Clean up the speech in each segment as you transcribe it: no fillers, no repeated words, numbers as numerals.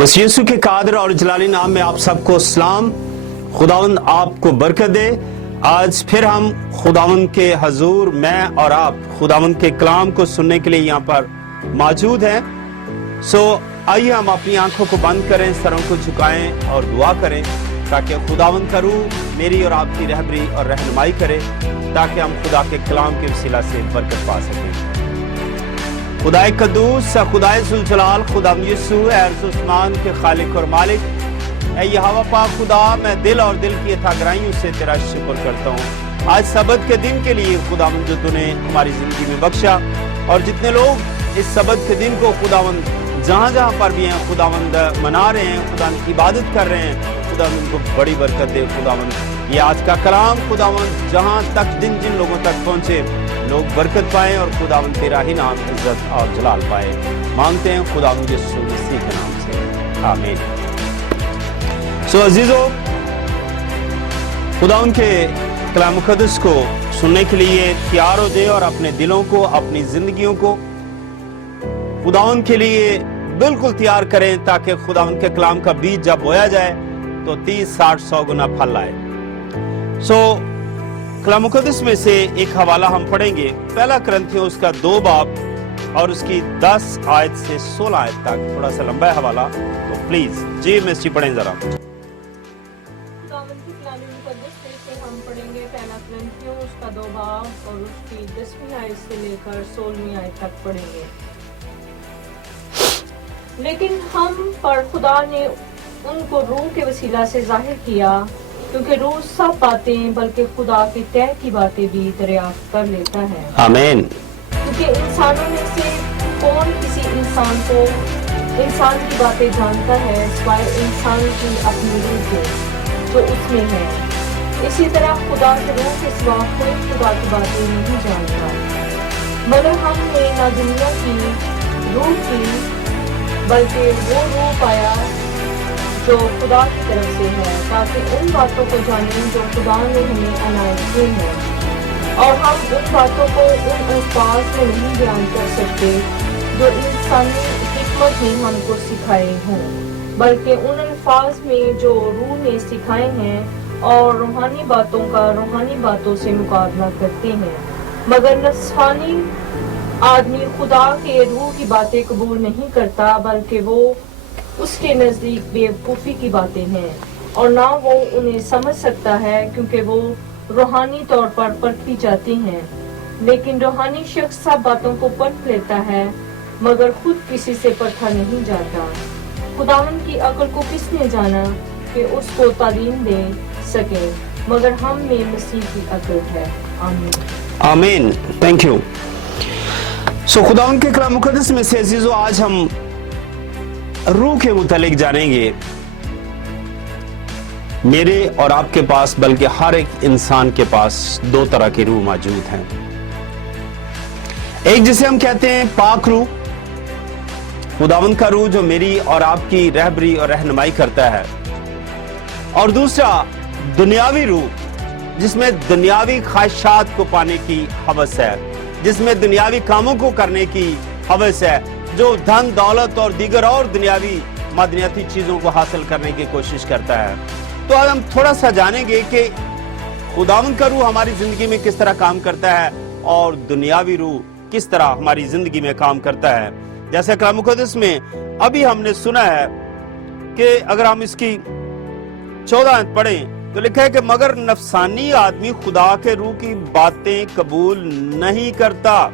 मसीह यीशु के कादर और जलाली नाम में आप सबको सलाम। खुदावंद आपको बरकत दे। आज फिर हम खुदावंद के हजूर मैं और आप खुदावंद के कलाम को सुनने के लिए यहाँ पर मौजूद हैं। आइए हम अपनी आंखों को बंद करें, सरों को झुकाएं और दुआ करें ताकि खुदावंद का रूह मेरी और आपकी रहबरी और रहनुमाई करे, ताकि हम खुदा के कलाम के वसीला से बरकत पा सकें। खुदाए कद्दूस, खुदाए जुलजलाल, खुदा यीशु अर्ज़-ओ-समान के खालिक और मालिक, ऐ यहोवा पाक खुदा, मैं दिल और दिल की अथागराइयों से तेरा शुक्र करता हूँ आज सबत के दिन के लिए खुदावंद जो तूने हमारी जिंदगी में बख्शा। और जितने लोग इस सबत के दिन को खुदावंद जहाँ जहाँ पर भी हैं खुदावंद मना रहे हैं, खुदावंद की इबादत कर रहे हैं, खुदावंद उनको बड़ी बरकत दे। खुदावंद ये आज का कलाम खुदावंद जहाँ तक जिन लोगों तक पहुँचे लोग बरकत पाएं और खुदावंद तेरा ही नाम इज्जत और जलाल पाए। मांगते हैं खुदावंद यीशु मसीह के नाम से, आमीन। अजीजों, खुदावंद के कलाम मुक़द्दस को सुनने के लिए तैयार हो जाए और अपने दिलों को, अपनी जिंदगियों को खुदावंद के लिए बिल्कुल तैयार करें, ताकि खुदावंद के कलाम का बीज जब बोया जाए तो 30, 60, 100 गुना फल आए। कलाम मुक़द्दस में से एक हवाला हम पढ़ेंगे, पहला कुरिन्थियों उसका 2 बाब और उसकी 10 आयत से 16 आयत तक। थोड़ा सा लंबा है हवाला, तो प्लीज जी मिस्टी पढ़ें जरा। हम पढ़ेंगे पहला कुरिन्थियों उसका 2 बाब और उसकी 10वीं आयत से लेकर 16वीं आयत तक पढ़ेंगे। लेकिन हम पर खुदा ने उनको रूह के वसीला से जाहिर किया, क्योंकि रूह सब बातें बल्कि खुदा की तय की बातें भी दरियाफ्त कर लेता है। आमीन। क्योंकि इंसानों में से कौन किसी इंसान की बातें जानता है सिवाय इंसान की अपनी रूह के जो उसमें है। इसी तरह खुदा के रूह के सिवा कोई खुदा की बातें नहीं जानता। मगर हमने ना दुनिया की रूह की बल्कि वो रूह पाया जो खुदा की तरफ से है, ताकि उन बातों को जानें जो खुदा ने हमें अनायत की हैं। और हम उन बातों को उन अल्फाज में नहीं बयान कर सकते जो इंसानी हिकमत ने हमको सिखाए हों, बल्कि उन अल्फाज में जो रूह ने सिखाए हैं और रूहानी बातों का रूहानी बातों से मुकाबला करते हैं। मगर नस्वानी आदमी खुदा के रूह की बातें कबूल नहीं करता, बल्कि वो उसके नजदीक बेवकूफ़ी की बातें हैं और ना वो उन्हें समझ सकता है, क्योंकि वो रूहानी तौर पर परखी जाती हैं। लेकिन रूहानी शख्स सब बातों को परख लेता है, मगर खुद किसी से परखा नहीं जाता। खुदावंद की अक्ल को किसने जाना कि उसको तालीम दे सके, मगर हम में मसीह की अक्ल है। आमीन। आमीन। Thank you. खुदावंद के कलाम मुक़द्दस में से अजीजों आज हम रूह के मुतालिक जानेंगे। मेरे और आपके पास बल्कि हर एक इंसान के पास 2 तरह की रूह मौजूद हैं। एक जिसे हम कहते हैं पाक रूह, खुदावंद का रूह जो मेरी और आपकी रहबरी और रहनुमाई करता है, और दूसरा दुनियावी रूह जिसमें दुनियावी ख्वाहिशात को पाने की हवस है, जिसमें दुनियावी कामों को करने की हवस है, जो धन दौलत और दीगर और दुनियावी मादनियाती चीजों को हासिल करने की कोशिश करता है। तो आज हम थोड़ा सा जानेंगे कि खुदावंद का रूह हमारी जिंदगी में किस तरह काम करता है और दुनियावी रूह किस तरह हमारी जिंदगी में काम करता है। जैसे कलाम मुक़द्दस में अभी हमने सुना है कि अगर हम इसकी 14 आयत पढ़ें तो लिखा है कि मगर नफसानी आदमी खुदा के रूह की बातें कबूल नहीं करता।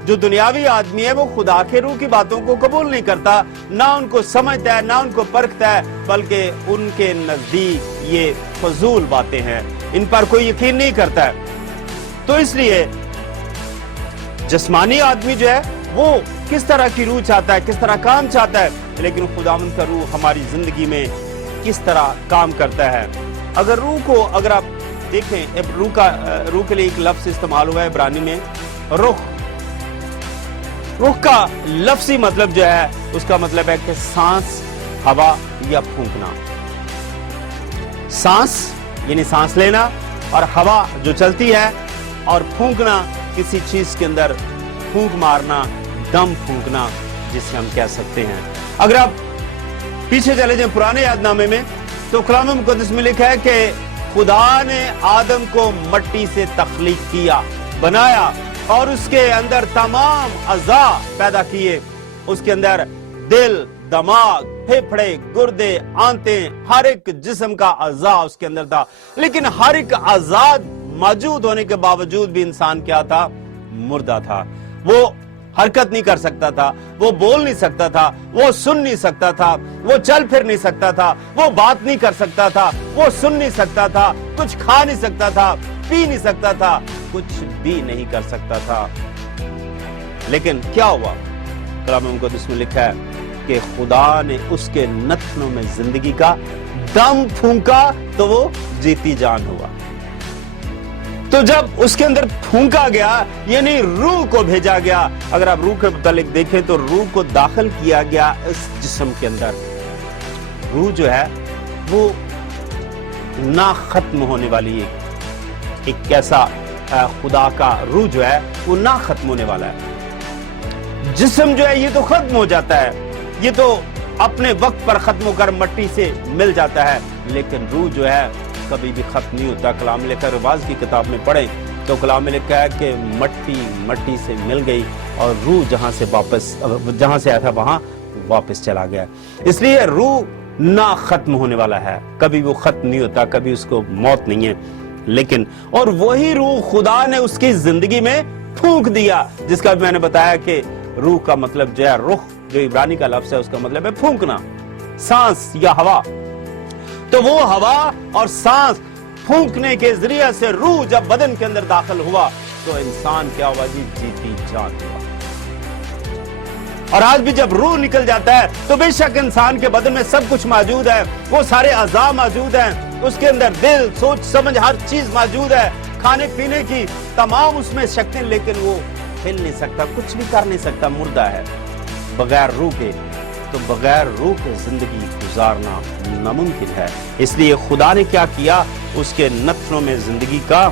जो दुनियावी आदमी है वो खुदा के रूह की बातों को कबूल नहीं करता, ना उनको समझता है, ना उनको परखता है, बल्कि उनके नजदीक ये फजूल बातें हैं, इन पर कोई यकीन नहीं करता है। तो इसलिए जिस्मानी आदमी जो है वो किस तरह की रूह चाहता है, किस तरह काम चाहता है, लेकिन खुदावंद का रूह हमारी जिंदगी में किस तरह काम करता है। अगर रूह को अगर आप देखें, रूह के लिए एक लफ्ज इस्तेमाल हुआ है इब्रानी में, रुख। रूह का लफ्जी मतलब जो है उसका मतलब है कि सांस, हवा या फूंकना। सांस यानी सांस लेना, और हवा जो चलती है, और फूंकना किसी चीज के अंदर फूंक मारना, दम फूंकना जिसे हम कह सकते हैं। अगर आप پیچھے چلے جائیں پرانے عہد نامے میں تو کلام مقدس میں لکھا ہے کہ خدا نے آدم کو مٹی سے تخلیق کیا، بنایا اور اس کے اندر تمام اعضاء پیدا کیے. اس کے اندر دل، دماغ، پھیپھڑے، گردے، آنتیں، ہر ایک جسم کا اعضاء اس کے اندر تھا. لیکن ہر ایک اعضاء موجود ہونے کے باوجود بھی انسان کیا تھا؟ مردہ تھا. وہ حرکت نہیں کر سکتا تھا، وہ بول نہیں سکتا تھا، وہ سن نہیں سکتا تھا، وہ چل پھر نہیں سکتا تھا، وہ بات نہیں کر سکتا تھا، وہ سن نہیں سکتا تھا، کچھ کھا نہیں سکتا تھا، پی نہیں سکتا تھا، کچھ بھی نہیں کر سکتا تھا. لیکن کیا ہوا؟ کلام مقدس میں لکھا ہے کہ خدا نے اس کے نتنوں میں زندگی کا دم پھونکا تو وہ جیتی جان ہوا. تو جب اس کے اندر پھونکا گیا یعنی روح کو بھیجا گیا. اگر آپ روح کے متعلق دیکھیں تو روح کو داخل کیا گیا اس جسم کے اندر. روح جو ہے وہ نہ ختم ہونے والی ایک ایسا خدا کا روح جو ہے وہ نہ ختم ہونے والا ہے. جسم جو ہے یہ تو ختم ہو جاتا ہے، یہ تو اپنے وقت پر ختم ہو کر مٹی سے مل جاتا ہے، لیکن روح جو ہے کبھی بھی ختم نہیں ہوتا. کلام لکھا ہے رواز کی کتاب میں پڑھیں تو کلام میں لکھا ہے کہ مٹی سے مل گئی اور روح جہاں سے آیا تھا وہاں واپس چلا گیا. اس لیے روح نہ ختم ہونے والا ہے، کبھی وہ ختم نہیں ہوتا، کبھی اس کو موت نہیں ہے. لیکن اور وہی روح خدا نے اس کی زندگی میں پھونک دیا، جس کا بھی میں نے بتایا کہ روح کا مطلب جو ہے روح، جو عبرانی کا لفظ ہے اس کا مطلب ہے پھونکنا، سانس یا ہوا. تو وہ ہوا اور سانس پھونکنے کے ذریعے سے روح جب بدن کے اندر داخل ہوا تو انسان کیا ہوا جی؟ جیتی جان ہوا. اور آج بھی جب روح نکل جاتا ہے تو بے شک انسان کے بدن میں سب کچھ موجود ہے، وہ سارے اعضاء موجود ہیں، اس کے اندر دل، سوچ سمجھ ہر چیز موجود ہے، کھانے پینے کی تمام اس میں شکتیں، لیکن وہ ہل نہیں سکتا، کچھ بھی کر نہیں سکتا، مردہ ہے بغیر روح کے. تو بغیر روح کے زندگی گزارنا ناممکن ہے. اس لیے خدا نے کیا کیا؟ اس کے نتنوں میں زندگی کا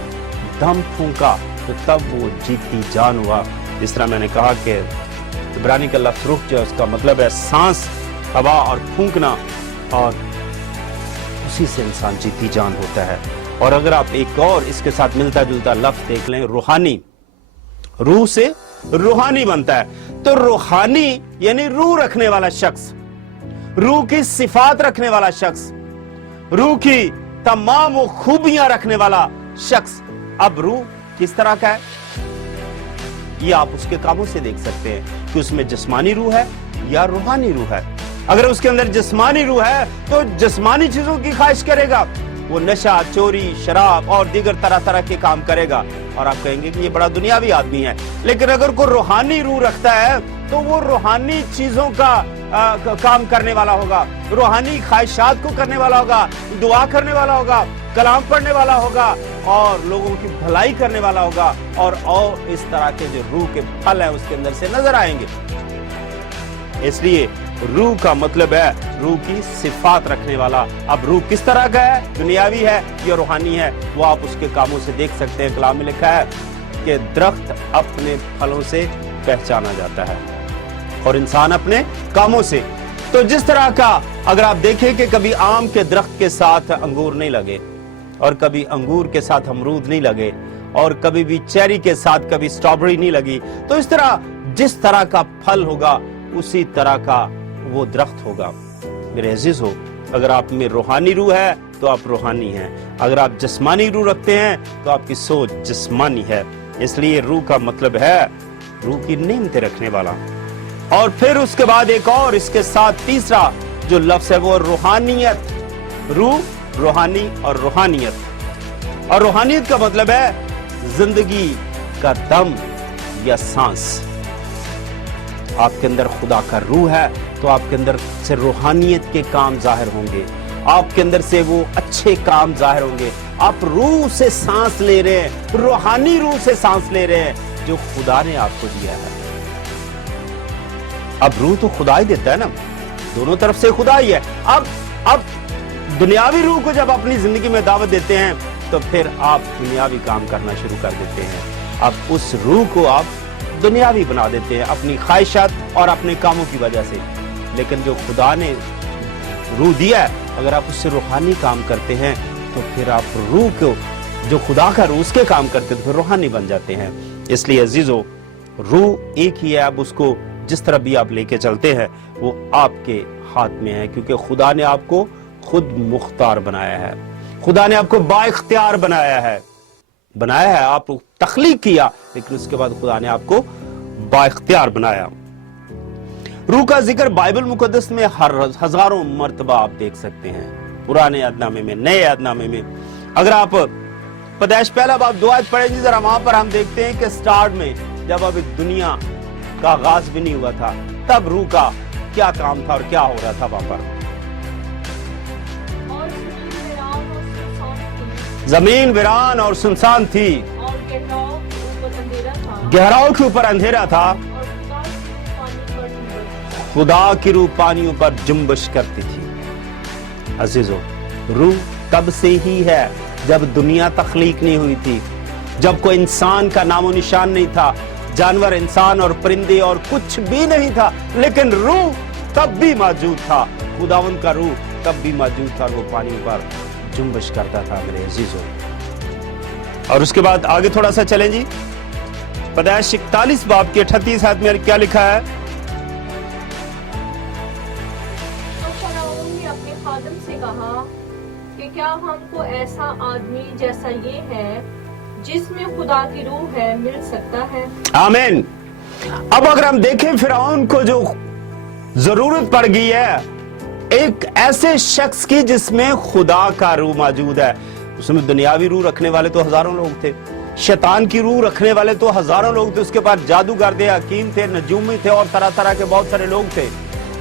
دم پھونکا تو تب وہ جیتی جان ہوا. جس طرح میں نے کہا کہ عبرانی کا لفظ روح جو ہے اس کا مطلب ہے سانس، ہوا اور پھونکنا، اور اسی سے انسان جیتی جان ہوتا ہے. اور اگر آپ ایک اور اس کے ساتھ ملتا جلتا لفظ دیکھ لیں، روحانی، روح سے روحانی بنتا ہے. تو روحانی یعنی روح رکھنے والا شخص، روح کی صفات رکھنے والا شخص، روح کی تمام وہ خوبیاں رکھنے والا شخص. اب روح کس طرح کا ہے یہ آپ اس کے کاموں سے دیکھ سکتے ہیں کہ اس میں جسمانی روح ہے یا روحانی روح ہے. اگر اس کے اندر جسمانی روح ہے تو جسمانی چیزوں کی خواہش کرے گا، وہ نشہ، چوری، شراب اور دیگر طرح طرح کے کام کرے گا، اور آپ کہیں گے کہ یہ بڑا دنیاوی آدمی ہے. لیکن اگر کوئی روحانی روح رکھتا ہے تو وہ روحانی چیزوں کا کام کرنے والا ہوگا، روحانی خواہشات کو کرنے والا ہوگا، دعا کرنے والا ہوگا، کلام پڑھنے والا ہوگا اور لوگوں کی بھلائی کرنے والا ہوگا، اور اس طرح کے جو روح کے پھل ہیں اس کے اندر سے نظر آئیں گے. اس لیے روح کا مطلب ہے روح کی صفات رکھنے والا. اب روح کس طرح کا ہے؟ دنیاوی ہے یا روحانی ہے؟ وہ آپ اس کے کاموں سے دیکھ سکتے ہیں. کلام میں لکھا ہے کہ درخت اپنے پھلوں سے پہچانا جاتا ہے اور انسان اپنے کاموں سے. تو جس طرح کا اگر آپ دیکھیں کہ کبھی آم کے درخت کے ساتھ انگور نہیں لگے اور کبھی انگور کے ساتھ امرود نہیں لگے اور کبھی بھی چیری کے ساتھ کبھی سٹرابری نہیں لگی، تو اس طرح جس طرح کا پھل ہوگا اسی طرح کا وہ درخت ہوگا. میرے عزیز ہو، اگر آپ میں روحانی روح ہے تو آپ روحانی ہیں، اگر آپ جسمانی روح رکھتے ہیں تو آپ کی سوچ جسمانی ہے. اس لیے روح کا مطلب ہے روح کی نعمتیں رکھنے والا. اور پھر اس کے بعد ایک اور اس کے ساتھ تیسرا جو لفظ ہے وہ روحانیت. روح، روحانی اور روحانیت. اور روحانیت کا مطلب ہے زندگی کا دم یا سانس. آپ کے اندر خدا کا روح ہے تو آپ کے اندر سے روحانیت کے کام ظاہر ہوں گے، آپ کے اندر سے وہ اچھے کام ظاہر ہوں گے. آپ روح سے سانس لے رہے ہیں، روحانی روح سے سانس لے رہے ہیں جو خدا نے آپ کو دیا ہے. اب روح تو خدا ہی دیتا ہے نا، دونوں طرف سے خدا ہی ہے. اب دنیاوی روح کو جب اپنی زندگی میں دعوت دیتے ہیں تو پھر آپ دنیاوی کام کرنا شروع کر دیتے ہیں. اب اس روح کو آپ دنیاوی بنا دیتے ہیں اپنی خواہشات اور اپنے کاموں کی وجہ سے. لیکن جو خدا نے روح دیا ہے, اگر آپ اس سے روحانی کام کرتے ہیں تو پھر آپ روح کو, جو خدا کا روح, اس کے کام کرتے ہیں تو پھر روحانی بن جاتے ہیں. اس لیے عزیزو, روح ایک ہی ہے, اب اس کو جس طرح بھی آپ لے کے چلتے ہیں وہ آپ کے ہاتھ میں ہے, کیونکہ خدا نے آپ کو خود مختار بنایا ہے, خدا نے آپ کو با اختیار بنایا ہے. آپ کو تخلیق کیا, لیکن اس کے بعد خدا نے آپ کو با اختیار بنایا. روح کا ذکر بائبل مقدس میں ہزاروں مرتبہ آپ دیکھ سکتے ہیں, پرانے عہد نامے میں, نئے عہد نامے میں. اگر آپ پیدائش پہلا باب 2 آیت پڑھیں گے ذرا, وہاں پر ہم دیکھتے ہیں کہ سٹارٹ میں جب ابھی دنیا کا آغاز بھی نہیں ہوا تھا, تب روح کا کیا کام تھا اور کیا ہو رہا تھا وہاں پر. زمین ویران اور سنسان تھی, گہراؤں کے اوپر اندھیرا تھا, خدا کی روح پانیوں پر جنبش کرتی تھی. عزیزو, روح تب سے ہی ہے جب دنیا تخلیق نہیں ہوئی تھی, جب کوئی انسان کا نام و نشان نہیں تھا, جانور, انسان اور پرندے اور کچھ بھی نہیں تھا, لیکن روح تب بھی موجود تھا. خداوند کا روح تب بھی موجود تھا, وہ پانیوں پر جنبش کرتا تھا میرے عزیزو. اور اس کے بعد آگے تھوڑا سا چلیں جی, پیدائش 41 باب کے 38 آیت میں کیا لکھا ہے؟ تو فرعون نے اپنے خادم سے کہا کہ کیا ہم کو ایسا آدمی جیسا یہ ہے جس میں خدا کی روح ہے مل سکتا ہے؟ آمین. اب اگر ہم دیکھیں فرعون کو جو ضرورت پڑ گئی ہے ایک ایسے شخص کی جس میں خدا کا روح موجود ہے. اس میں دنیاوی روح رکھنے والے تو ہزاروں لوگ تھے, شیطان کی روح رکھنے والے تو ہزاروں لوگ تھے, اس کے پاس جادوگر تھے, حکیم تھے, نجومی تھے اور طرح طرح کے بہت سارے لوگ تھے.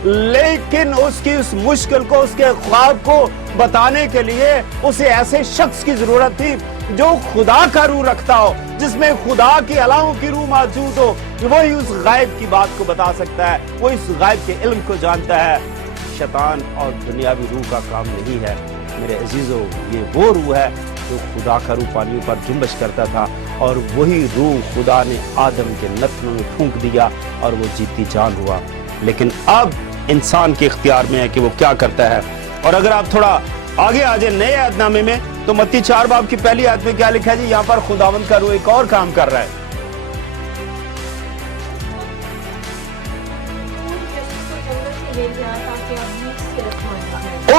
لیکن اس کی اس مشکل کو, اس کے خواب کو بتانے کے لیے اسے ایسے شخص کی ضرورت تھی جو خدا کا روح رکھتا ہو, جس میں خدا کی الہوں کی روح موجود ہو. وہی اس غائب کی بات کو بتا سکتا ہے, وہ اس غائب کے علم کو جانتا ہے. شیطان اور دنیاوی روح کا کام نہیں ہے میرے عزیزو, یہ وہ روح ہے جو خدا کا روح پانیوں پر جنبش کرتا تھا, اور وہی روح خدا نے آدم کے نتنوں میں پھونک دیا اور وہ جیتی جان ہوا. لیکن اب انسان کے اختیار میں ہے کہ وہ کیا کرتا ہے. اور اگر آپ تھوڑا آگے آ جائیں نئے عہد نامے میں, تو متی 4 باب کی پہلی آیت میں کیا لکھا ہے جی؟ یہاں پر خداوند کا روح ایک اور کام کر رہا ہے.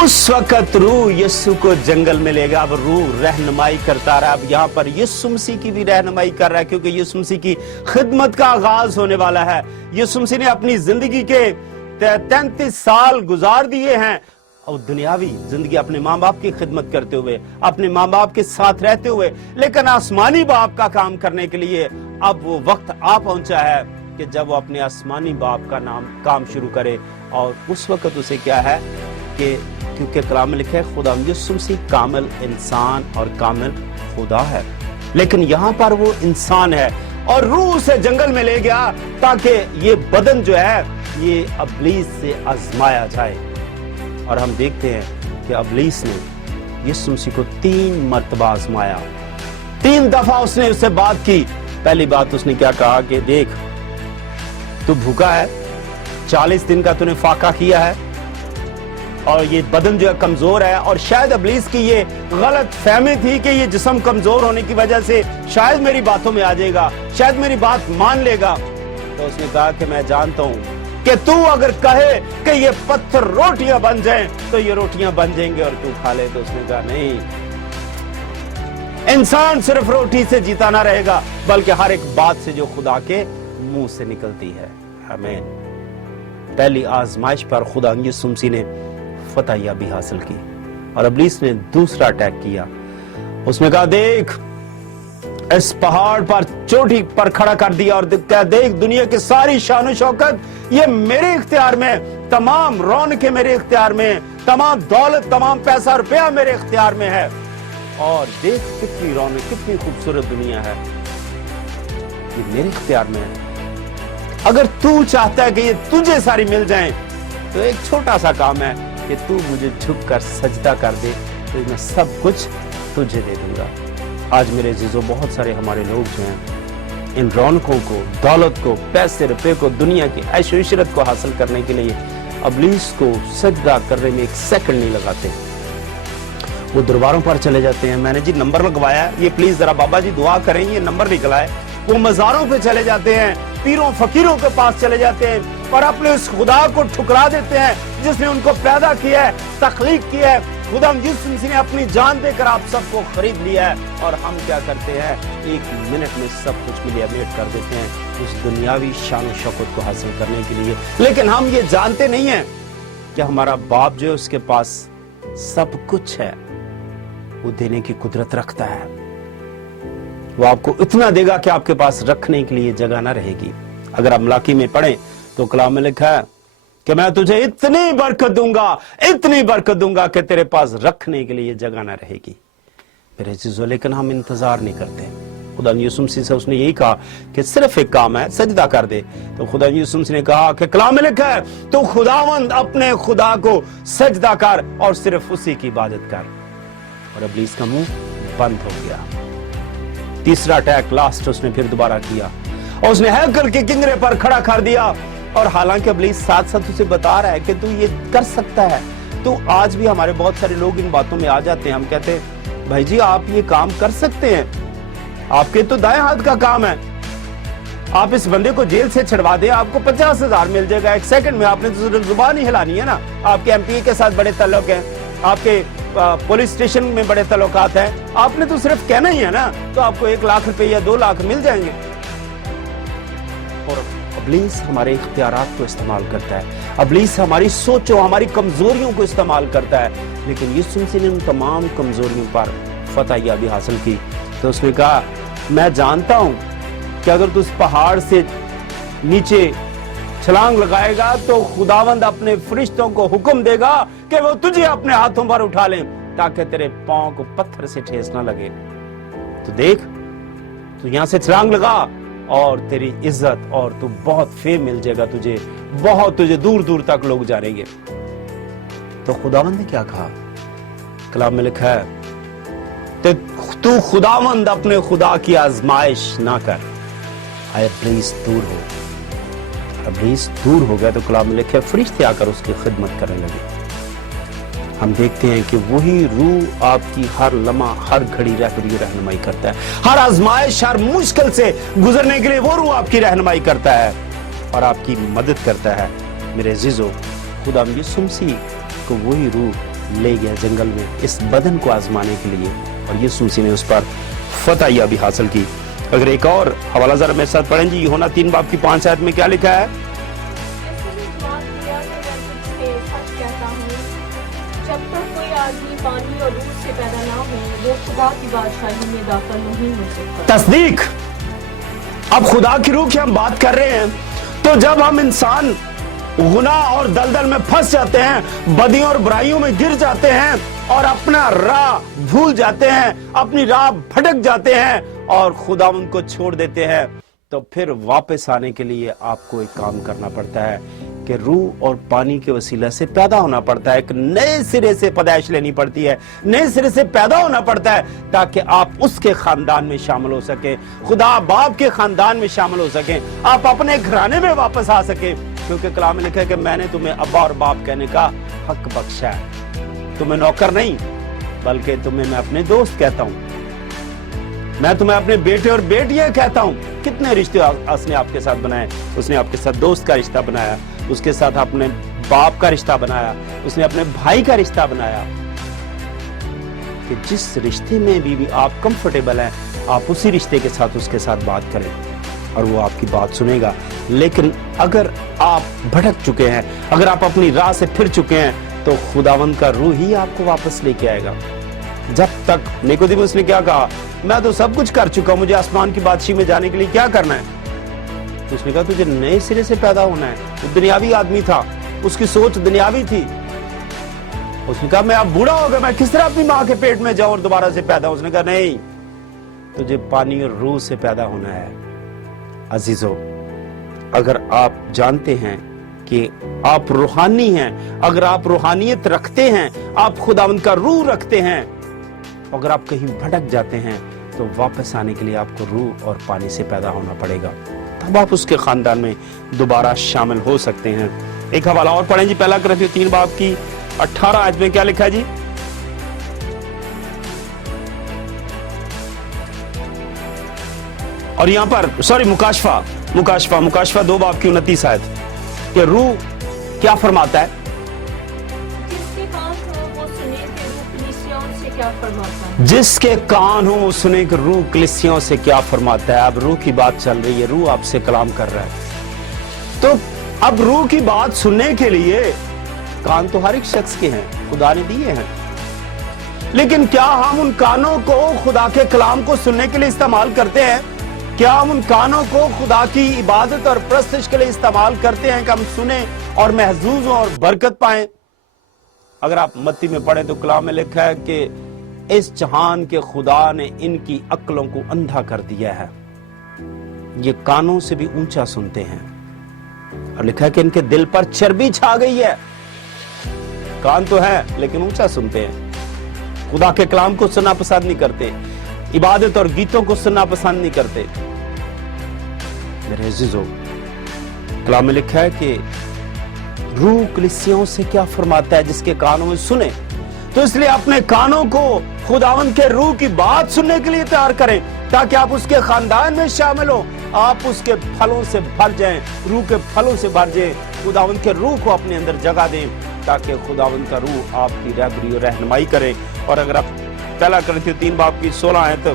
اس وقت روح یسوع کو جنگل میں لے گا. اب روح رہنمائی کرتا رہا, اب یہاں پر یسوع مسیح کی بھی رہنمائی کر رہا ہے, کیونکہ یسوع مسیح کی خدمت کا آغاز ہونے والا ہے. یسوع مسیح نے اپنی زندگی کے 33 سال گزار دیے ہیں, اور دنیاوی زندگی اپنے ماں باپ کی خدمت کرتے ہوئے, اپنے ماں باپ کے ساتھ رہتے ہوئے, لیکن آسمانی باپ کا کام کرنے کے لیے اب وہ وقت آ پہنچا ہے کہ جب وہ اپنے آسمانی باپ کا کام شروع کرے. اور اس وقت اسے کیا ہے کہ کیونکہ کلام میں لکھا ہے خدا یسوع مسیح کامل انسان اور کامل خدا ہے, لیکن یہاں پر وہ انسان ہے, اور روح اسے جنگل میں لے گیا تاکہ یہ بدن جو ہے یہ ابلیس سے آزمایا جائے. اور ہم دیکھتے ہیں کہ ابلیس نے یسوع مسیح کو 3 مرتبہ آزمایا, 3 دفعہ اس نے اس سے بات کی. پہلی بات اس نے کیا کہا کہ دیکھ, تو بھوکا ہے, 40 دن کا تو نے فاقہ کیا ہے, اور یہ بدن جو ہے کمزور ہے, اور شاید ابلیس کی یہ غلط فہمی تھی کہ یہ جسم کمزور ہونے کی وجہ سے شاید میری باتوں میں آ جائے گا, شاید میری بات مان لے گا. تو اس نے کہا کہ میں جانتا ہوں کہ تو اگر کہے کہ یہ پتھر روٹیاں بن جائیں تو یہ روٹیاں بن جائیں گے اور تو کھا لے. تو اس نے کہا نہیں, انسان صرف روٹی سے جیتا نہ رہے گا بلکہ ہر ایک بات سے جو خدا کے منہ سے نکلتی ہے. آمین. پہلی آزمائش پر خدا یسوع مسیح نے فتح یابی حاصل کی, اور ابلیس نے دوسرا اٹیک کیا. اس نے کہا دیکھ, اس پہاڑ پر چوٹی پر کھڑا کر دیا اور دیکھ دنیا کی ساری شان و شوکت یہ میرے اختیار میں, تمام رونقیں میرے اختیار میں, تمام دولت, تمام پیسہ روپیہ میرے اختیار میں ہے, اور دیکھ کتنی رونق, کتنی خوبصورت دنیا ہے, یہ میرے اختیار میں ہے. اگر تو چاہتا ہے کہ یہ تجھے ساری مل جائیں تو ایک چھوٹا سا کام ہے کہ تو مجھے جھک کر سجدہ کر دے, تو میں سب کچھ تجھے دے دوں گا. آج میرے عزیزوں بہت سارے ہمارے لوگ جو ہیں ان رونقوں کو, دولت کو, پیسے روپے کو, دنیا کی عیش و عشرت کو حاصل کرنے کے لیے इब्लीस को सजदा करने में एक सेकंड नहीं लगाते, वो दरबारों पर चले जाते हैं। मैंने जी नंबर लगवाया है, ये प्लीज जरा बाबा जी दुआ करें, ये नंबर निकला है। वो मज़ारों पे चले जाते हैं, पीरों फकीरों के पास चले जाते हैं और अपने उस खुदा को ठुकरा देते हैं जिसने उनको पैदा किया है, तख्लीक किया है। खुदा यीशु मसीह ने अपनी जान देकर आप सबको खरीद लिया है और हम क्या करते हैं, एक मिनट में सब कुछ मिलियनेट कर देते हैं उस दुनियावी शान शौकत को हासिल करने के लिए। लेकिन हम ये जानते नहीं हैं कि हमारा बाप जो है उसके पास सब कुछ है, वो देने की कुदरत रखता है। वो आपको इतना देगा कि आपके पास रखने के लिए जगह ना रहेगी। अगर आप मलाकी में पढ़ें तो कलाम में लिखा है कि मैं तुझे इतनी बरकत दूंगा कि तेरे पास रखने के लिए जगह ना रहेगी। मेरे अजीजों, लेकिन हम इंतजार नहीं करते। खुदा यीशु मसीह से उसने यही कहा कि सिर्फ एक काम है, सजदा कर दे। तो खुदा यीशु मसीह ने कहा कि कलाम में लिखा है तो खुदावंद अपने खुदा को सजदा कर और सिर्फ उसी की इबादत कर। और इब्लीस का मुंह बंद हो गया। तीसरा अटैक लास्ट उसने फिर दोबारा किया और उसने हैकल के किंगरे पर खड़ा कर दिया। और हालांकि इब्लीस साथ साथ उसे बता रहा है कि तू ये कर सकता है। तो आज भी हमारे बहुत सारे लोग इन बातों में आ जाते हैं। हम कहते हैं भाई जी आप ये काम कर सकते हैं, आपके तो दाएं हाथ का काम है, आप इस बंदे को जेल से छुड़वा दें, आपको 50,000 मिल जाएगा एक सेकंड में। आपने तो जुबान ही हिलानी है ना। आपके एमपी के साथ बड़े ताल्लुक हैं, आपके पुलिस स्टेशन में बड़े ताल्लुकात हैं, आपने तो सिर्फ कहना ही है ना, तो आपको 1 लाख रुपए या 2 लाख मिल जाएंगे। और इब्लीस हमारे इख्तियारात को इस्तेमाल करता है, इब्लीस हमारी सोचों, हमारी कमजोरियों को इस्तेमाल करता है। लेकिन यीशु मसीह ने उन तमाम कमजोरियों पर फतह याबी हासिल की। तो उसने कहा मैं जानता हूं कि अगर तू उस पहाड़ से नीचे छलांग लगाएगा तो खुदावंद अपने फरिश्तों को हुक्म देगा कि वो तुझे अपने हाथों पर उठा लें ताकि तेरे पांव को पत्थर से ठेस ना लगे। तो देख, तू यहां से छलांग लगा और तेरी इज्जत और तू बहुत फेम मिल जाएगा, तुझे दूर दूर तक लोग जानेंगे। तो खुदावंद ने क्या कहा? कलाम में लिखा है तू खुदावंद अपने खुदा की आजमाइश ना कर। इब्लीस दूर हो। इब्लीस दूर हो गया तो कलाम में लिखा है फरिश्ते आकर उसकी खिदमत करने लगे। हम देखते हैं कि वही रूह आपकी हर लम्हा हर घड़ी रहनुमाई करता है। हर आजमाइश, हर मुश्किल से गुजरने के लिए वो रूह आपकी रहनुमाई करता है और आपकी मदद करता है। मेरे अजीजों, खुदा यीशु मसीह को वही रूह ले गया जंगल में इस बदन को आजमाने के लिए और यीशु मसीह ने उस पर फतह याबी हासिल की। अगर एक और हवाला जरा मेरे साथ पढ़ें जी, यूहन्ना 3 बाब की 5 आयत में क्या लिखा है? जब तक कोई आदमी पानी और दूध से पैदा ना हो वो खुदा की बादशाही में दाखिल नहीं हो सकता। तस्दीक। अब खुदा की रूह की हम बात कर रहे हैं तो जब हम इंसान गुनाह और दलदल में फंस जाते हैं, बदियों और बुराइयों में गिर जाते हैं और अपना राह भूल जाते हैं, अपनी राह भटक जाते हैं और खुदा उनको छोड़ देते हैं, तो फिर वापस आने के लिए आपको एक काम करना पड़ता है कि रूह और पानी के वसीला से पैदा होना पड़ता है। एक नए सिरे से पैदाइश लेनी पड़ती है, नए सिरे से पैदा होना पड़ता है ताकि आप उसके खानदान में शामिल हो सके, खुदा बाप के खानदान में शामिल हो सके, आप अपने घराने में वापस आ सके। क्योंकि कलाम में लिखा है कि मैंने तुम्हें अब्बा और बाप कहने का हक बख्शा है। तुम्हें नौकर नहीं बल्कि तुम्हें मैं अपने दोस्त कहता हूं, मैं तुम्हें अपने बेटे और बेटियां कहता हूं। कितने रिश्ते उसने आपके साथ बनाए? उसने आपके साथ दोस्त का रिश्ता बनाया, उसके साथ अपने बाप का रिश्ता बनाया, उसने अपने भाई का रिश्ता बनाया। कि जिस रिश्ते में भी आप कंफर्टेबल हैं, आप उसी रिश्ते के साथ उसके साथ बात करें और वो आपकी बात सुनेगा। लेकिन अगर आप भटक चुके हैं, अगर आप अपनी राह से फिर चुके हैं, तो खुदावंद का रूह ही आपको वापस लेके आएगा। जब तक निकोदेमुस ने क्या कहा, मैं तो सब कुछ कर चुका हूं, मुझे आसमान की बादशाही में जाने के लिए क्या करना है? तो उसने कहा तुझे नए सिरे से पैदा होना है। वो दुनियावी आदमी था, उसकी सोच दुनियावी थी। उसने कहा मैं अब बूढ़ा हो गया, मैं किस तरह अपनी मां के पेट में जाऊं और दोबारा से पैदा? उसने कहा नहीं, तुझे पानी और रूह से पैदा होना है। अजीजों, अगर आप जानते हैं कि आप रूहानी हैं, अगर आप रूहानियत रखते हैं, आप खुदावंद का रूह रखते हैं, अगर आप कहीं भटक जाते हैं तो वापस आने के लिए आपको रूह और पानी से पैदा होना पड़ेगा, तब आप उसके खानदान में दोबारा शामिल हो सकते हैं। एक हवाला और पढ़ें जी, पहला करंथियों 3 बाब की 18 आयत में क्या लिखा है जी? और यहां पर सॉरी मुकाशफा 2 बाब की 29 आयत कि रूह क्या फरमाता है? जिसके कान हो वो सुने कि रूह कलीसियाओं से क्या फरमाता है। जिसके कान हो वो सुने कि रूह कलीसियाओं से क्या फरमाता है। अब रूह की बात चल रही है, रूह आपसे कलाम कर रहा है। तो अब रूह की बात सुनने के लिए कान तो हर एक शख्स के हैं, खुदा ने दिए हैं, लेकिन क्या हम उन कानों को खुदा के कलाम को सुनने के लिए इस्तेमाल करते हैं? क्या हम उन कानों को खुदा की इबादत और परस्तिश के लिए इस्तेमाल करते हैं कि हम सुने और महजूज हों और बरकत पाएं? अगर आप मत्ती में पढ़ें तो कलाम में लिखा है कि इस जहान के खुदा ने इनकी अक्लों को अंधा कर दिया है, ये कानों से भी ऊंचा सुनते हैं। और लिखा है कि इनके दिल पर चर्बी छा गई है। कान तो है लेकिन ऊंचा सुनते हैं, खुदा के कलाम को सुनना पसंद नहीं करते, इबादत और गीतों को सुनना पसंद नहीं करते। मेरे अजीजों, कलाम में लिखा है कि रूह कलीसियाओं से क्या फरमाता है, जिसके कानों में सुने। तो इसलिए अपने कानों को खुदावंद के रूह की बात सुनने के लिए तैयार करें, ताकि आप उसके खानदान में शामिल हो, आप उसके फलों से भर जाएं, रूह के फलों से भर जाएं, खुदावंद के रूह को अपने अंदर जगह दें, ताकि खुदावंद का रूह आपकी रहबरी और रहनुमाई करे। और अगर आप पहला करंथियों 3 बाब की 16 आयत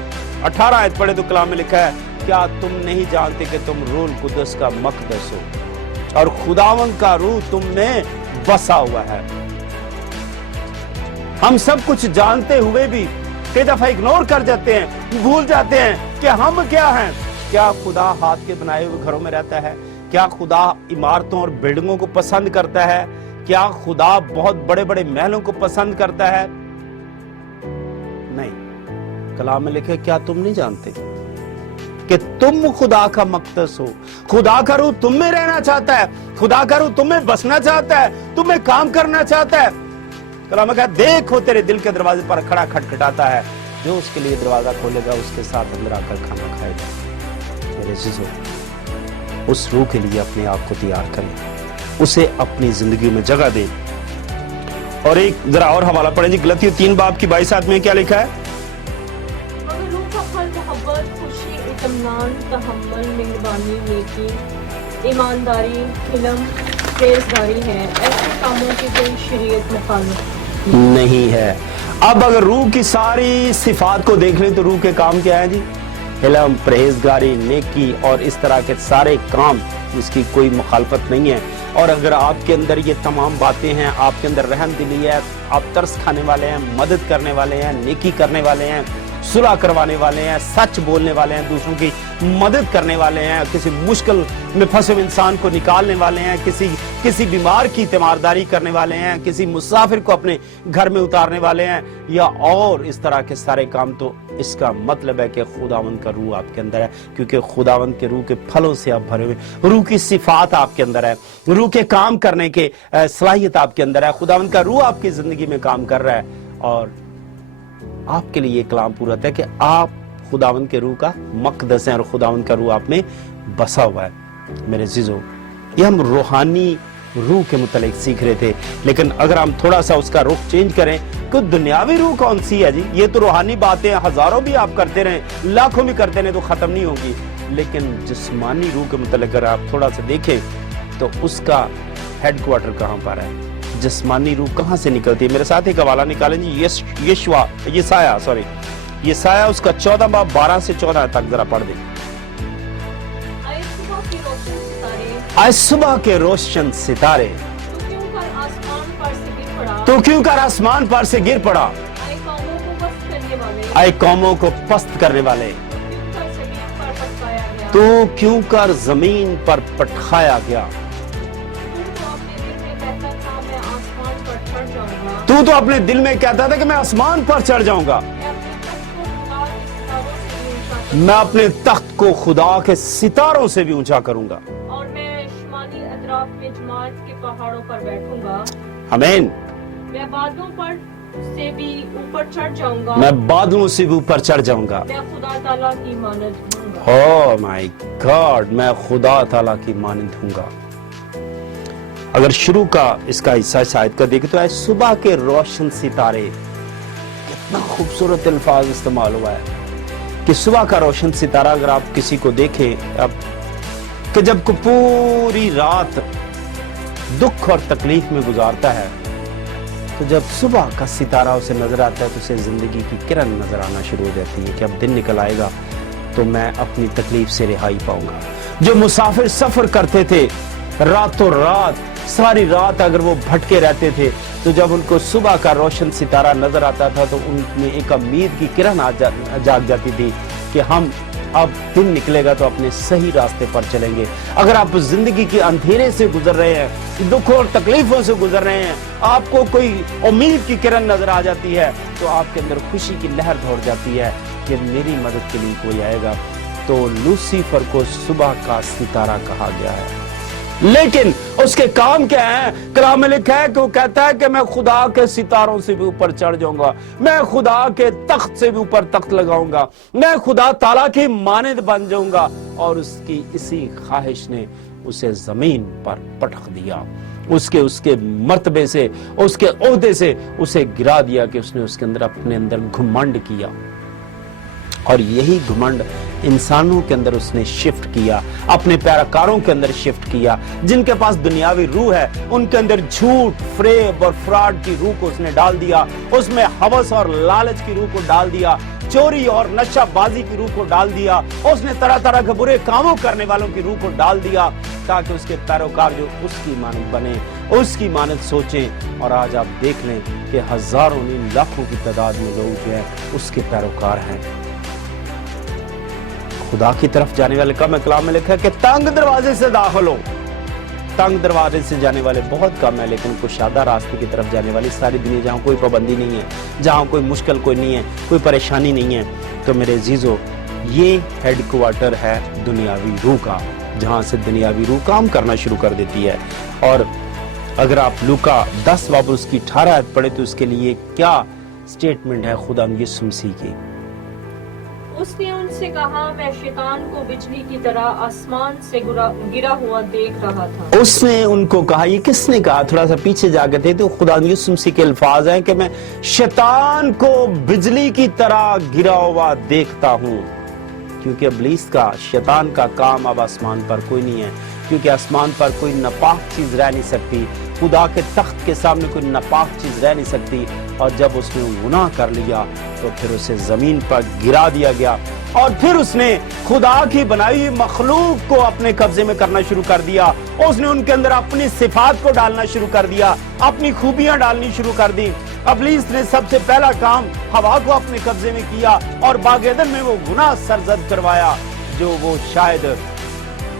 18 आयत पढ़े तो कलाम में लिखा है, क्या तुम नहीं जानते कि तुम रूह कुदस का मकदस हो और खुदावंद का रूह तुम में बसा हुआ है। हम सब कुछ जानते हुए भी कई दफा इग्नोर कर जाते हैं, भूल जाते हैं कि हम क्या हैं। क्या खुदा हाथ के बनाए हुए घरों में रहता है? क्या खुदा इमारतों और बिल्डिंगों को पसंद करता है? क्या खुदा बहुत बड़े बड़े महलों को पसंद करता है? नहीं। कलाम में लिखे, क्या तुम नहीं जानते कि तुम खुदा का मकदस हो? खुदा का रूह तुम में रहना चाहता है, खुदा का रूह तुम में बसना चाहता है, तुम में काम करना चाहता है। कलाम में कहा, देखो तेरे दिल के दरवाजे पर खड़ा खटखटाता है, जो उसके लिए दरवाजा खोलेगा उसके साथ अंदर आकर खाना खाएगा। मेरे अजीजों, उस रूह के लिए अपने आप को तैयार करें, उसे अपनी जिंदगी में जगह दें। और एक जरा और हवाला पढ़ें जी, गलतियों 3 बाब की 22 आयत में क्या लिखा है? मगर रूह का फल मोहब्बत, खुशी, इत्मीनान, तहम्मुल, मेहरबानी, नेकी, ईमानदारी, हिल्म, परहेज़गारी है। ऐसे कामों की कोई शरीयत मुखालिफ नहीं है। अब अगर रूह की सारी सिफात को देख लें तो रूह के काम क्या है जी? हिल्म, परहेजगारी, नेकी और इस तरह के सारे काम, जिसकी कोई मुखालफत नहीं है। और अगर आपके अंदर ये तमाम बातें हैं, आपके अंदर रहमदिली है, आप तरस खाने वाले हैं, मदद करने वाले हैं, नेकी करने वाले हैं, सुलह करवाने वाले हैं, सच बोलने वाले हैं, दूसरों की मदद करने वाले हैं, किसी मुश्किल में फंसे हुए इंसान को निकालने वाले हैं, किसी बीमार की तीमारदारी करने वाले हैं, किसी मुसाफिर को अपने घर में उतारने वाले हैं, या और इस तरह के सारे काम, तो इसका मतलब है कि खुदावंद का रूह आपके अंदर है, क्योंकि खुदावंद के रूह के फलों से आप भरे हुए, रूह की सिफात आपके अंदर है, रूह के काम करने के सलाहियत आपके अंदर है। खुदावंद का रूह आपकी जिंदगी में काम कर रहा है और आपके लिए ये कलाम पूरा है कि आप खुदावंद के रूह का मकदस हैं और खुदावंद का रूह आप में बसा हुआ है। मेरे अजीजों, ये हम रूहानी रूह के मुतालिक सीख रहे थे, लेकिन अगर हम थोड़ा सा उसका रुख चेंज करें कि दुनियावी रूह कौन सी है जी? ये तो रूहानी बातें हजारों भी आप करते रहे, लाखों भी करते रहे तो खत्म नहीं होगी, लेकिन जिस्मानी रूह के मुतालिक अगर आप थोड़ा सा देखें तो उसका हेडक्वार्टर कहां पर है? जिस्मानी रूह कहां से निकलती है? मेरे साथ एक हवाला निकालें जी, यशाया उसका 14 बाब 12 से 14 तक जरा पढ़ दें। आज सुबह के रोशन सितारे तो क्यों कर आसमान पर से गिर पड़ा, तो क्यों कर आसमान पर से गिर पड़ा, आए कौमों को पस्त करने वाले, आए कौमों को पस्त करने वाले, तो क्यों कर तो क्यों कर जमीन जमीन पर पटकाया गया। पर पटकाया गया। तू तो अपने दिल में कहता था तू तो अपने दिल में कहता था मैं आसमान पर चढ़ जाऊंगा, कि मैं आसमान पर चढ़ जाऊंगा, मैं अपने तख्त को खुदा के सितारों से मैं अपने तख्त को खुदा के सितारों से भी भी ऊंचा करूंगा, ऊंचा करूंगा, और मैं शुमाली अतराफ में जमात के पहाड़ों पर बैठूंगा। आमीन। मैं बादलों पर से भी ऊपर चढ़ जाऊंगा, मैं बादलों से भी ऊपर चढ़ जाऊंगा। मैं खुदा ताला की मानद हूंगा। ओह माय गॉड, मैं खुदा ताला की मानंद हूंगा। अगर शुरू का इसका हिस्सा इस आयत का देखें तो है सुबह के रोशन सितारे, कितना खूबसूरत अल्फाज इस्तेमाल हुआ है कि सुबह का रोशन सितारा। अगर आप किसी को देखें अब कि जब को पूरी रात दुख और तकलीफ में गुजारता है, तो जब सुबह का सितारा उसे नजर आता है तो उसे जिंदगी की किरण नजर आना शुरू हो जाती है कि अब दिन निकल आएगा तो मैं अपनी तकलीफ से रिहाई पाऊंगा। जो मुसाफिर सफर करते थे रातों रात, सारी रात अगर वो भटके रहते थे, तो जब उनको सुबह का रोशन सितारा नजर आता था तो उनमें एक उम्मीद की किरण जाग जाती थी कि हम अब दिन निकलेगा तो अपने सही रास्ते पर चलेंगे। अगर आप जिंदगी के अंधेरे से गुजर रहे हैं, दुखों और तकलीफों से गुजर रहे हैं, आपको कोई उम्मीद की किरण नजर आ जाती है तो आपके अंदर खुशी की लहर दौड़ जाती है कि मेरी मदद के लिए कोई आएगा। तो लूसीफर को सुबह का सितारा कहा गया है, लेकिन उसके काम क्या है? कलाम में लिखा है कि वो कहता है कि मैं खुदा के सितारों से भी ऊपर चढ़ जाऊंगा, मैं खुदा के तख्त से भी ऊपर तख्त लगाऊंगा, मैं खुदा ताला की मानद बन जाऊंगा। और उसकी इसी ख्वाहिश ने उसे जमीन पर पटक दिया, उसके मर्तबे से, उसके ओहदे से उसे गिरा दिया कि उसने उसके अंदर अपने अंदर घुमंड किया। और यही घमंड इंसानों के अंदर उसने शिफ्ट किया, अपने पैराकारों के अंदर शिफ्ट किया। जिनके पास दुनियावी रूह है उनके अंदर झूठ, फ्रेब और फ्रॉड की रूह को उसने डाल दिया, उसमें हवस और लालच की रूह को डाल दिया, चोरी और नशाबाजी की रूह को डाल दिया, उसने तरह तरह के बुरे कामों करने वालों की रूह को डाल दिया ताकि उसके पैरोकार जो उसकी मानद बने, उसकी मानद सोचें। और आज आप देख लें कि हजारों नहीं लाखों की तादाद में लोग जो है उसके पैरोकार हैं। खुदा की तरफ जाने वाले का कलाम में लिखा है कि तंग दरवाजे से दाखिल हो। तंग दरवाजे से जाने वाले बहुत कम है, लेकिन कुशादा रास्ते की तरफ जाने वाली सारी दुनिया, जहाँ कोई पाबंदी नहीं है, जहाँ कोई मुश्किल कोई नहीं है, कोई परेशानी नहीं है। तो मेरे अजीजों, ये हेडक्वार्टर है दुनियावी रूह का, जहाँ से दुनियावी रूह काम करना शुरू कर देती है। और अगर आप लूका 10 बाब उसकी 18 आयत पढ़े तो उसके लिए क्या स्टेटमेंट है खुदा यीशु मसीह की। उसने उनसे कहा, मैं शैतान को बिजली की तरह आसमान से गिरा हुआ देख रहा था। उसने उनको कहा, ये किसने कहा? थोड़ा सा पीछे जाकर थे तो खुदा यीशु मसीह के अल्फाज हैं कि मैं शैतान को बिजली की तरह गिरा हुआ देखता हूँ। क्योंकि इब्लीस का, शैतान का काम अब आसमान पर कोई नहीं है, क्योंकि आसमान पर कोई नापाक चीज रह नहीं सकती, खुदा के तख्त के सामने कोई नापाक चीज रह नहीं सकती। और जब उसने गुनाह कर लिया तो फिर उसे जमीन पर गिरा दिया गया, और फिर उसने खुदा की बनाई हुई मखलूक को अपने कब्जे में करना शुरू कर दिया। उसने उनके अंदर अपनी सिफात को डालना शुरू कर दिया, अपनी खूबियां डालनी शुरू कर दी। इब्लीस ने सबसे पहला काम हवा को अपने कब्जे में किया और बाग एदन में वो गुनाह सरजद करवाया जो वो शायद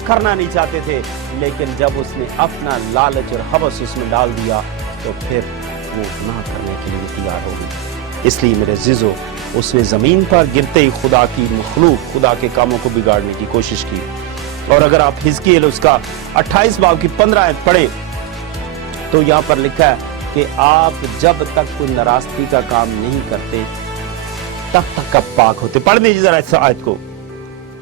करना नहीं चाहते थे। लेकिन जब उसने अपना लालच और हवस उसमें डाल दिया तो फिर वो गुनाह करने के लिए तैयार हो गई। इसलिए मेरे अज़ीज़ों, उसने जमीन पर गिरते ही खुदा की मखलूक, खुदा के कामों को बिगाड़ने की कोशिश की। और अगर आप हिजकियेल उसका 28 बाब की 15 आयत पढ़े तो यहाँ पर लिखा है कि आप जब तक कोई नाराजगी का काम नहीं करते तब तक आप पाक होते। पढ़ दीजिए जरा इस आयत को।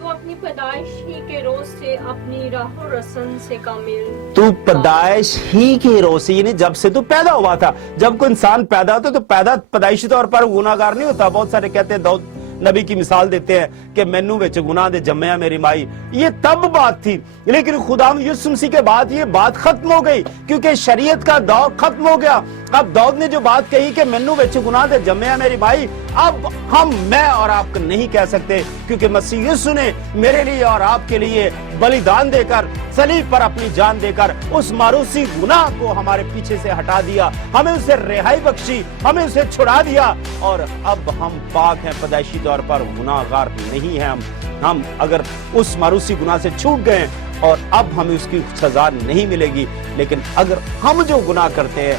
अपनी पैदाइश ही के रोज से अपनी राह रसन से कामिल, तू पैदाइश ही के रोज से, यानी जब से तू पैदा हुआ था। जब कोई इंसान पैदा होता तो पैदाइशी तौर पर गुनाहगार नहीं होता। बहुत सारे कहते हैं, दाऊद नबी की मिसाल देते हैं कि मैनू विच गुनाह दे जम्मया मेरी माई। ये तब बात थी, लेकिन खुदा यीशु मसीह के बाद ये बात खत्म हो गई, क्योंकि शरीयत का दौर खत्म हो गया। अब दाऊद ने जो बात कही कि मैनू विच गुनाह दे जम्मया मेरी माई, अब हम मैं और आप नहीं कह सकते, क्योंकि मसीह यीशु ने मेरे लिए और आपके लिए बलिदान देकर, सलीब पर अपनी जान देकर उस मारूसी गुनाह को हमारे पीछे से हटा दिया, हमें उसे रिहाई बख्शी, हमें उसे छुड़ा दिया। और अब हम पाक हैं, पैदाइशी तौर पर गुनाहगार नहीं हैं। हम अगर उस मारूसी गुनाह से छूट गए और अब हमें उसकी सजा नहीं मिलेगी। लेकिन अगर हम जो गुनाह करते हैं,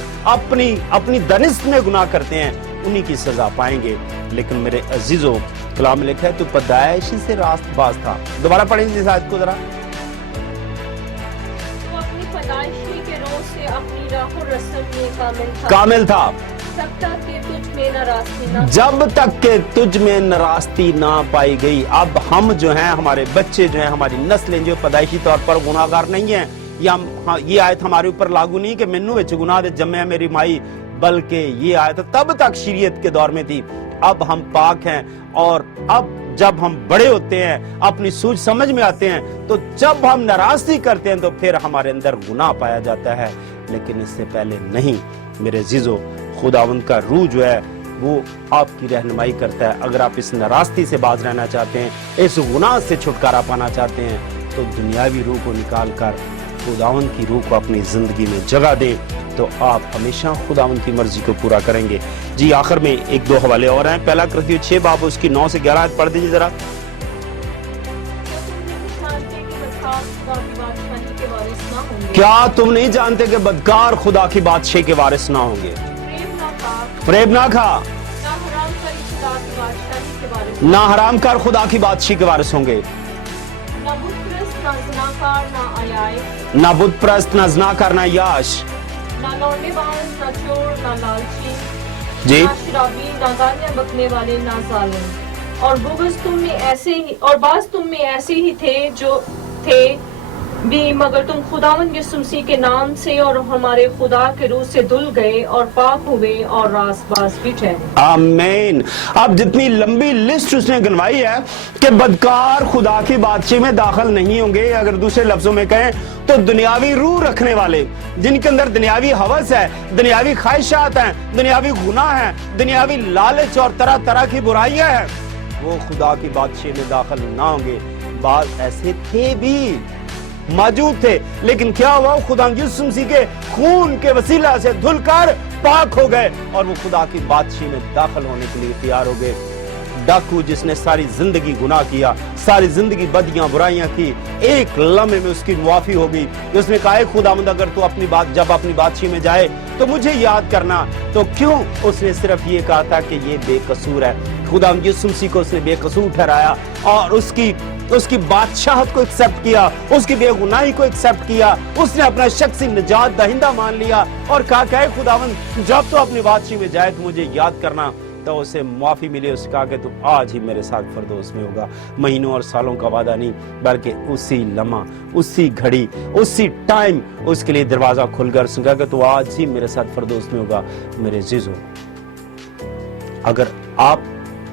अपनी दनिस्त में गुनाह करते हैं, उन्हीं की सजा पाएंगे। लेकिन मेरे अजीजों, कलाम में लिखा है तो पैदाइशी से रास्तबाज था। दोबारा पढ़ेंगे इस आयत को जरा। तो अपनी पैदाइशी के रोज से अपनी राह रस्म में कामिल था। जब तक के तुझ में नाराजगी ना पाई गई। अब हम जो हैं, हमारे बच्चे जो हैं, हमारी नस्लें जो पैदाइशी तौर पर गुनाहगार नहीं हैं, या हाँ, ये आयत हमारे ऊपर लागू नहीं कि मैनू विच गुनाह दे जम्मे मेरी माई, बल्कि ये आयत तब तक शरीयत के दौर में थी। अब हम पाक हैं और अब जब हम बड़े होते हैं, अपनी सूझ समझ में आते हैं, तो जब हम नाराजगी करते हैं तो फिर हमारे अंदर गुनाह पाया जाता है, लेकिन इससे पहले नहीं। मेरे अजीजों, खुदावंद का रूह जो है वो आपकी रहनुमाई करता है। अगर आप इस नाराजगी से बाज रहना चाहते हैं, इस गुनाह से छुटकारा पाना चाहते हैं, तो दुनियावी रूह को निकाल कर खुदावंद की रूह को अपनी जिंदगी में जगह दें, तो आप हमेशा खुदावंद की मर्जी को पूरा करेंगे। जी आखिर में एक दो हवाले और हैं। पहला कुरिन्थियों 6 बाब उसकी 9 से 11 आयत पढ़ दीजिए जरा। क्या तुम नहीं जानते कि बदकार खुदा की बादशाही के वारिस ना होंगे? फरेब ना खा, ना हरामकार खुदा की बादशाही के वारिस होंगे, ना बुत परस्त, ना ज़नाकार, ना याश, ना लौंडेबाज, ना चोर, ना लालची, जी ना शराबी, ना गालियां बकने वाले, ना जालिम। और बुग़्ज़ तुम में ऐसे ही, और बाज़ तुम में ऐसे ही थे जो थे भी, मगर तुम खुदावंद यीशु मसीह के नाम से और हमारे खुदा के रूह से धुल गए और पाक हुए और रासबाज भी ठहरे। आमीन। अब जितनी लंबी लिस्ट उसने गिनवाई है कि बदकार खुदा की बादशाही में दाखिल नहीं होंगे, अगर दूसरे लफ्जों में कहें तो दुनियावी रूह रखने वाले, जिनके अंदर दुनियावी हवस है, दुनियावी ख्वाहिशात हैं, दुनियावी गुनाह हैं, दुनियावी लालच और तरह तरह की बुराइयां हैं, वो खुदा की बादशाही में दाखिल ना होंगे। बात ऐसे थे भी मौजूद थे, लेकिन क्या हुआ? खुदा यीशु मसीह के खून के वसीला से धुलकर पाक हो गए और वो खुदा की बादशाही में दाखिल होने के लिए तैयार हो गए। डाकू जिसने सारी जिंदगी गुनाह किया, सारी जिंदगी बदियां बुराइयां की, एक लम्हे में उसकी मुआफी हो गई। उसने कहा खुदावंद अगर तू अपनी बात जब अपनी बादशाही में जाए तो मुझे याद करना। तो क्यों? उसने सिर्फ ये कहा था कि ये बेकसूर है। खुदावंद यीशु मसीह को उसने बेकसूर ठहराया और उसकी बादशाहत को एक्सेप्ट किया, उसकी बेगुनाही को एक्सेप्ट किया। उसने अपना शख्सी निजात दहिंदा मान लिया और कहा खुदावंद जब तो अपनी बादशाही में जाए तो मुझे याद करना। तो उसे माफी मिली। उसने कहा कि तू आज ही मेरे साथ फिरदौस में होगा। महीनों और सालों का वादा नहीं, बल्कि उसी लम्हा, उसी घड़ी, उसी टाइम उसके लिए दरवाजा खुल गया। उसने कहा कि तू आज ही मेरे साथ फिरदौस में होगा। मेरे अजीजों, अगर आप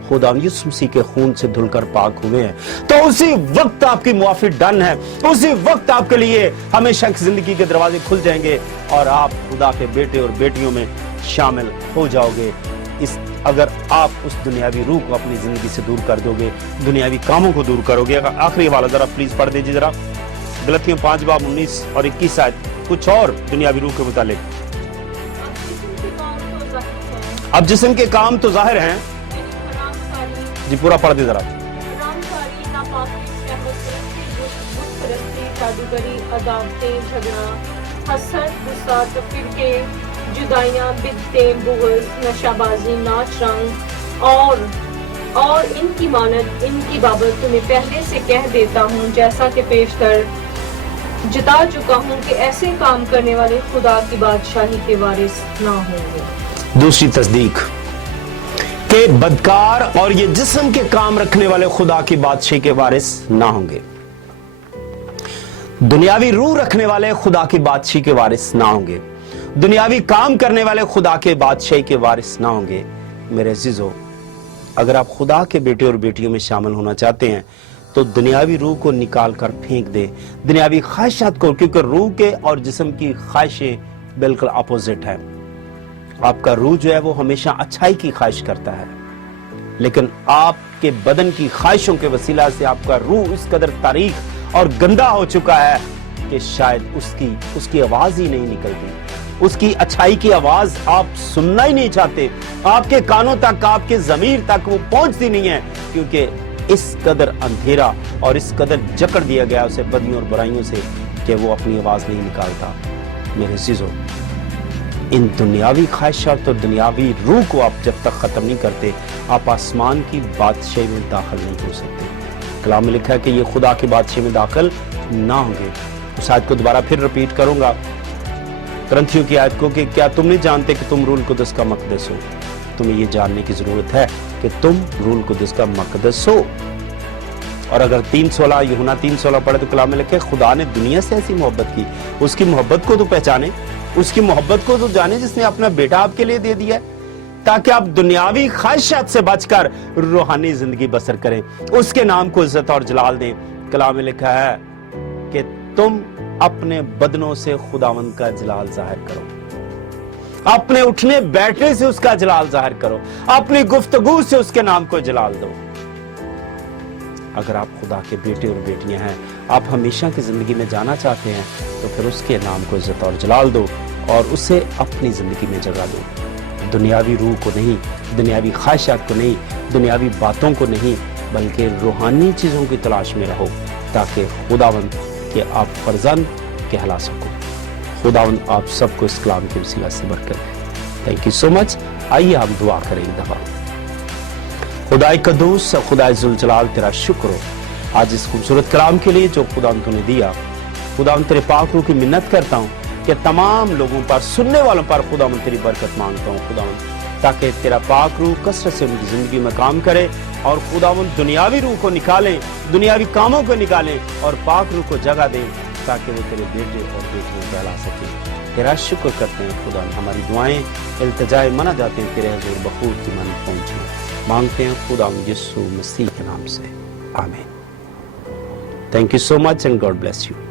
खुदा यीशु मसीह के खून से धुलकर पाक हुए हैं तो उसी वक्त आपकी मुआफी डन है, उसी वक्त आपके लिए हमेशा की जिंदगी के दरवाजे खुल जाएंगे और आप खुदा के बेटे और बेटियों में शामिल हो जाओगे। अगर आप उस दुनियावी रूह को अपनी जिंदगी से दूर कर दोगे, दुनियावी कामों को दूर करोगे। आखिरी वाला जरा प्लीज पढ़ दीजिए जरा, गलतियों 5 बाब 19 और 21 आयत, कुछ और दुनियावी रूह के मुतालिक। अब जिस्म के काम तो जाहिर हैं। जी पूरा पढ़ दे जरा। जुदाइयां, बिदतें, बुग़्ज़, नशाबाजी, नाच रंग और इनकी मानद, इनकी बाबत तुम्हें पहले से कह देता हूँ, जैसा कि पेशतर जता चुका हूँ कि ऐसे काम करने वाले खुदा की बादशाही के वारिस ना होंगे। दूसरी तस्दीक कि बदकार और ये जिस्म के काम रखने वाले खुदा की बादशाही के वारिस ना होंगे। दुनियावी रूह रखने वाले खुदा की बादशाही के वारिस ना होंगे। दुनियावी काम करने वाले खुदा के बादशाही के वारिस ना होंगे। मेरे अजीजों, अगर आप खुदा के बेटे और बेटियों में शामिल होना चाहते हैं तो दुनियावी रूह को निकाल कर फेंक दे, दुनियावी ख्वाहिशात को, क्योंकि रूह के और जिस्म की ख्वाहिशें बिल्कुल अपोजिट है। आपका रूह जो है वो हमेशा अच्छाई की ख्वाहिश करता है, लेकिन आपके बदन की ख्वाहिशों के वसीला से आपका रूह इस कदर तारीख और गंदा हो चुका है कि शायद उसकी आवाज ही नहीं निकलती, उसकी अच्छाई की आवाज आप सुनना ही नहीं चाहते, आपके कानों तक, आपके ज़मीर तक वो पहुंचती नहीं है, क्योंकि इस कदर अंधेरा और इस कदर जकड़ दिया गया उसे बदियों और बुराइयों से कि वो अपनी आवाज नहीं निकालता। मेरे अजीजों, इन दुनियावी ख्वाहिशात और दुनियावी रूह को आप जब तक खत्म नहीं करते, आप आसमान की बादशाही में दाखिल नहीं हो सकते। कलाम में लिखा है कि ये खुदा की बादशाही में दाखिल ना होंगे। उस आयत को दोबारा फिर रिपीट करूंगा, कुरिन्थियों की आयत को, कि क्या तुम नहीं जानते कि तुम रूहुल कुद्दुस का मक़दस हो? तुम्हें ये जानने की जरूरत है कि तुम रूहुल कुद्दुस का मक़दस हो। اور اگر 3:16 یوحنا 3:16 پڑھے تو کلام میں لکھے خدا نے دنیا سے ایسی محبت کی. اس کی محبت کو تو پہچانے, اس کی محبت کو تو جانے جس نے اپنا بیٹا آپ کے لیے دے دیا ہے تاکہ آپ دنیاوی خواہشات سے بچ کر روحانی زندگی بسر کریں, اس کے نام کو عزت اور جلال دیں. کلام میں لکھا ہے کہ تم اپنے بدنوں سے خداوند کا جلال ظاہر کرو, اپنے اٹھنے بیٹھنے سے اس کا جلال ظاہر کرو, اپنی گفتگو سے اس کے نام کو جلال دو. اگر آپ خدا کے بیٹے اور بیٹیاں ہیں, آپ ہمیشہ کی زندگی میں جانا چاہتے ہیں, تو پھر اس کے نام کو عزت اور جلال دو اور اسے اپنی زندگی میں جگہ دو. دنیاوی روح کو نہیں, دنیاوی خواہشات کو نہیں, دنیاوی باتوں کو نہیں, بلکہ روحانی چیزوں کی تلاش میں رہو تاکہ خداوند کے آپ فرزند کہلا سکو. خداوند آپ سب کو اس کلام کے وسیلہ سے برکت دے. تھینک یو سو مچ. آئیے ہم دعا کریں ایک دفعہ. خدائے قدوس, خدائے ذوالجلال, تیرا شکر ہو آج اس خوبصورت کلام کے لیے جو خداوند تو نے دیا. خداوند تیرے پاک روح کی منت کرتا ہوں کہ تمام لوگوں پر, سننے والوں پر خداوند تیری برکت مانگتا ہوں خداوند, تاکہ تیرا پاک روح کثرت سے ان کی زندگی میں کام کرے اور خداوند دنیاوی روح کو نکالیں, دنیاوی کاموں کو نکالیں اور پاک روح کو جگہ دیں تاکہ وہ تیرے بیٹے اور بیٹیاں کہلا سکیں. تیرا شکر کرتے ہیں خداوند. ہماری دعائیں التجائے منا جاتے ہیں تیرے حضور بخور کی من پہنچیں. مانگتے ہیں خداوند یسوع مسیح کے نام سے, آمین. Thank you so much and God bless you.